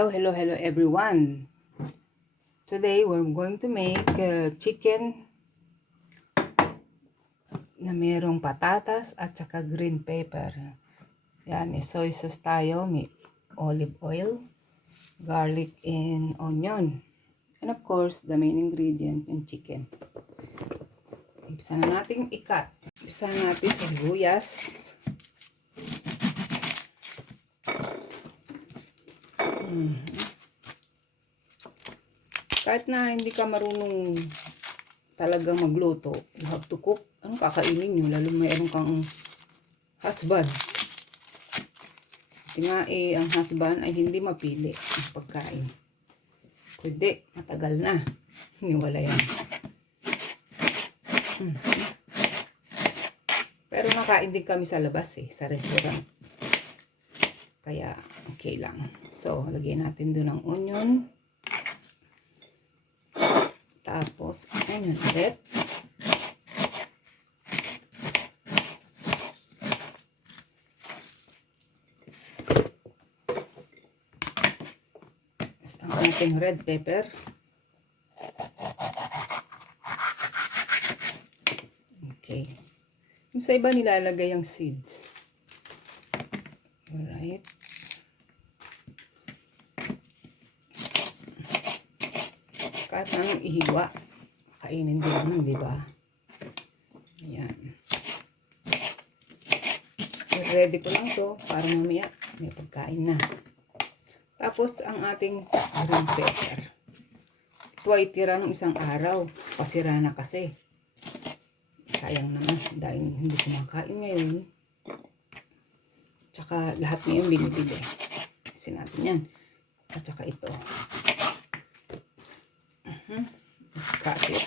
Hello everyone. Today we're going to make chicken na mayroong patatas at saka green pepper. Yan, may soy sauce tayo, may olive oil, garlic and onion. And of course, the main ingredient, yung chicken. Umpisa na natin i-cut. Umpisa na natin sa sibuyas. Kahit na hindi ka marunong talagang magluto, you have to cook. Anong kakainin nyo? Lalo mayroon kang husband. Kasi nga ang husband ay hindi mapili ang pagkain. Kundi, matagal na. Wala yan. Pero nakain din kami sa labas sa restaurant. Kaya, okay lang. So, lagyan natin doon ang onion. Tapos, onion ulit. Tapos, ang ating red pepper. Okay. Yung sa iba nilalagay ang seeds. Alright. Kahit naman ihiwa, kainin din naman, di ba? Ayan. Ready ko lang to para mamaya may pagkain na. Tapos, ang ating green pepper. Ito ay tira ng isang araw. Pasira na kasi. Sayang naman dahil hindi kumakain ngayon. Tsaka lahat ngayon binibili. Kasi natin yan. At tsaka ito. Cut it.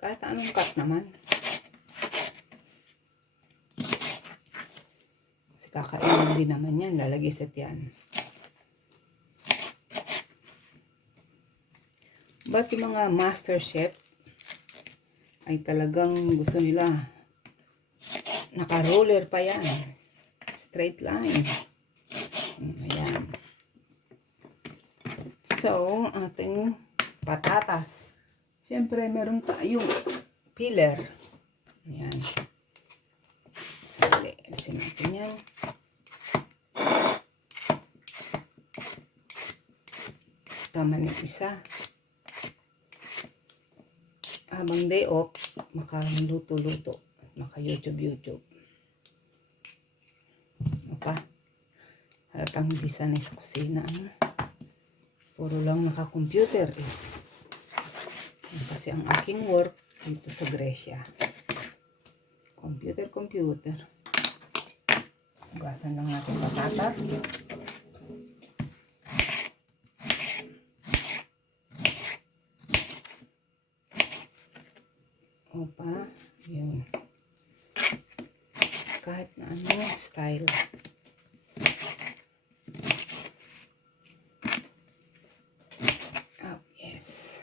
Kahit anong cut naman. Kasi kakainin din naman yan. Lalagay sa tiyan. But yung mga master chef ay talagang gusto nila naka-roller pa yan. Straight line. Ayan. So, ating patatas. Siyempre, meron tayong peeler. Ayan. Sali, alisin natin yan. Tama na isa. Habang day off, makaluto-luto. Maka-YouTube. Ano pa? Halatang hindi sanay sa kusina. Puro lang naka-computer eh. Kasi ang aking work dito sa Grecia. Computer. Hugasan lang natin patatas. Opa, yun. Kahit na ano style. Oh, yes.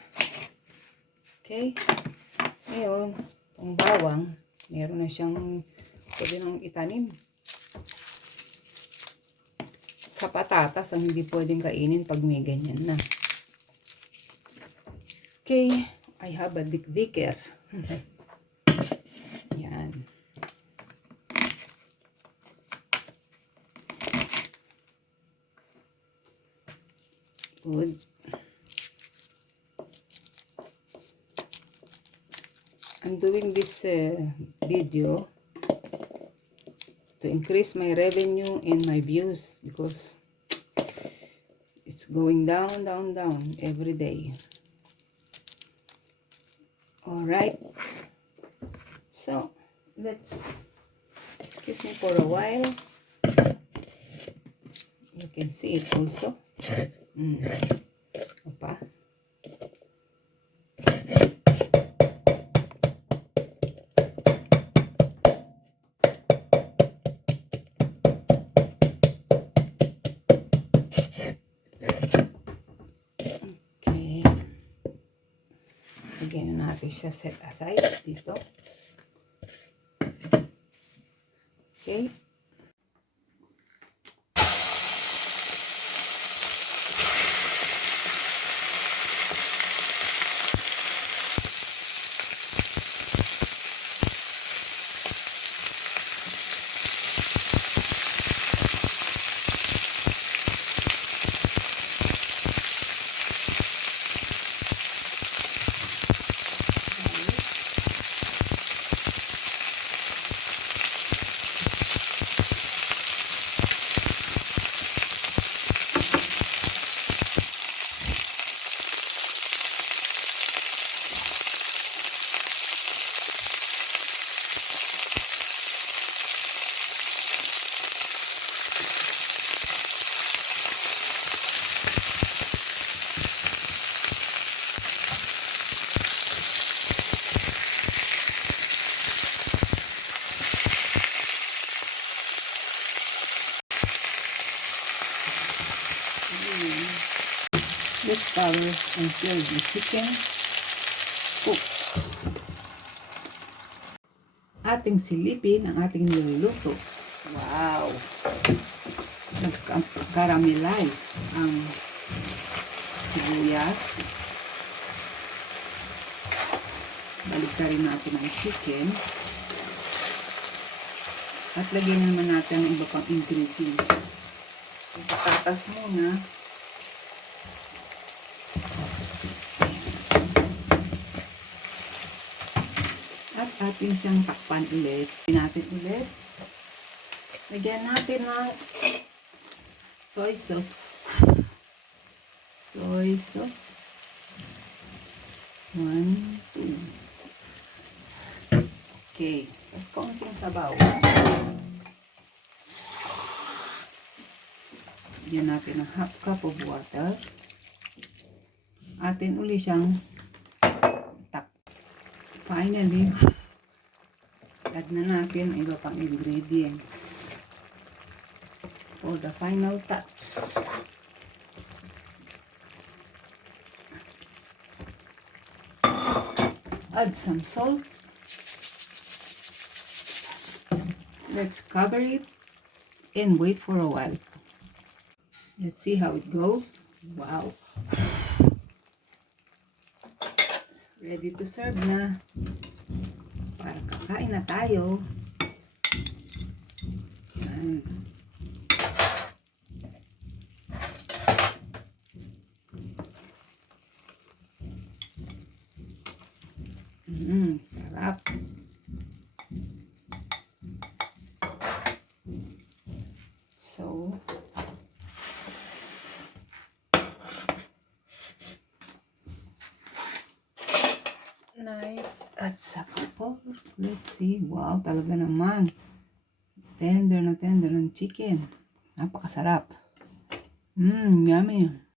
Okay. Ngayon, itong bawang, meron na siyang pwede nang itanim. Sa patatas, ang hindi pwedeng kainin pag may ganyan na. Okay. I have a dikdiker. Yan. Good. I'm doing this video to increase my revenue and my views because it's going down every day. Alright. So, let's excuse me for a while. You can see it also. Opa. Okay. Lagyan na natin siya set aside dito. Okay. Let's cover until the chicken cook. Ating silipin ang ating niluluto. Wow! Nag-caramelize ang sibuyas. Baligtarin natin ang chicken. At lagyan naman natin ang iba pang ingredients. Yung patatas muna. At atin siyang takpan ulit. Natin ulit. Lagyan natin ng soy sauce. Soy sauce. 1, 2. Okay. Tapos konting sabaw. Lagyan natin ng half cup of water. Atin uli siyang finally, add na natin ang iba pang ingredients for the final touch. Add some salt. Let's cover it and wait for a while. Let's see how it goes. Wow. Ready to serve na. Para kakain na tayo. Yan. Sarap. So, at saka po, let's see. Wow, talaga naman. Tender na tender ng chicken. Napakasarap. Yummy.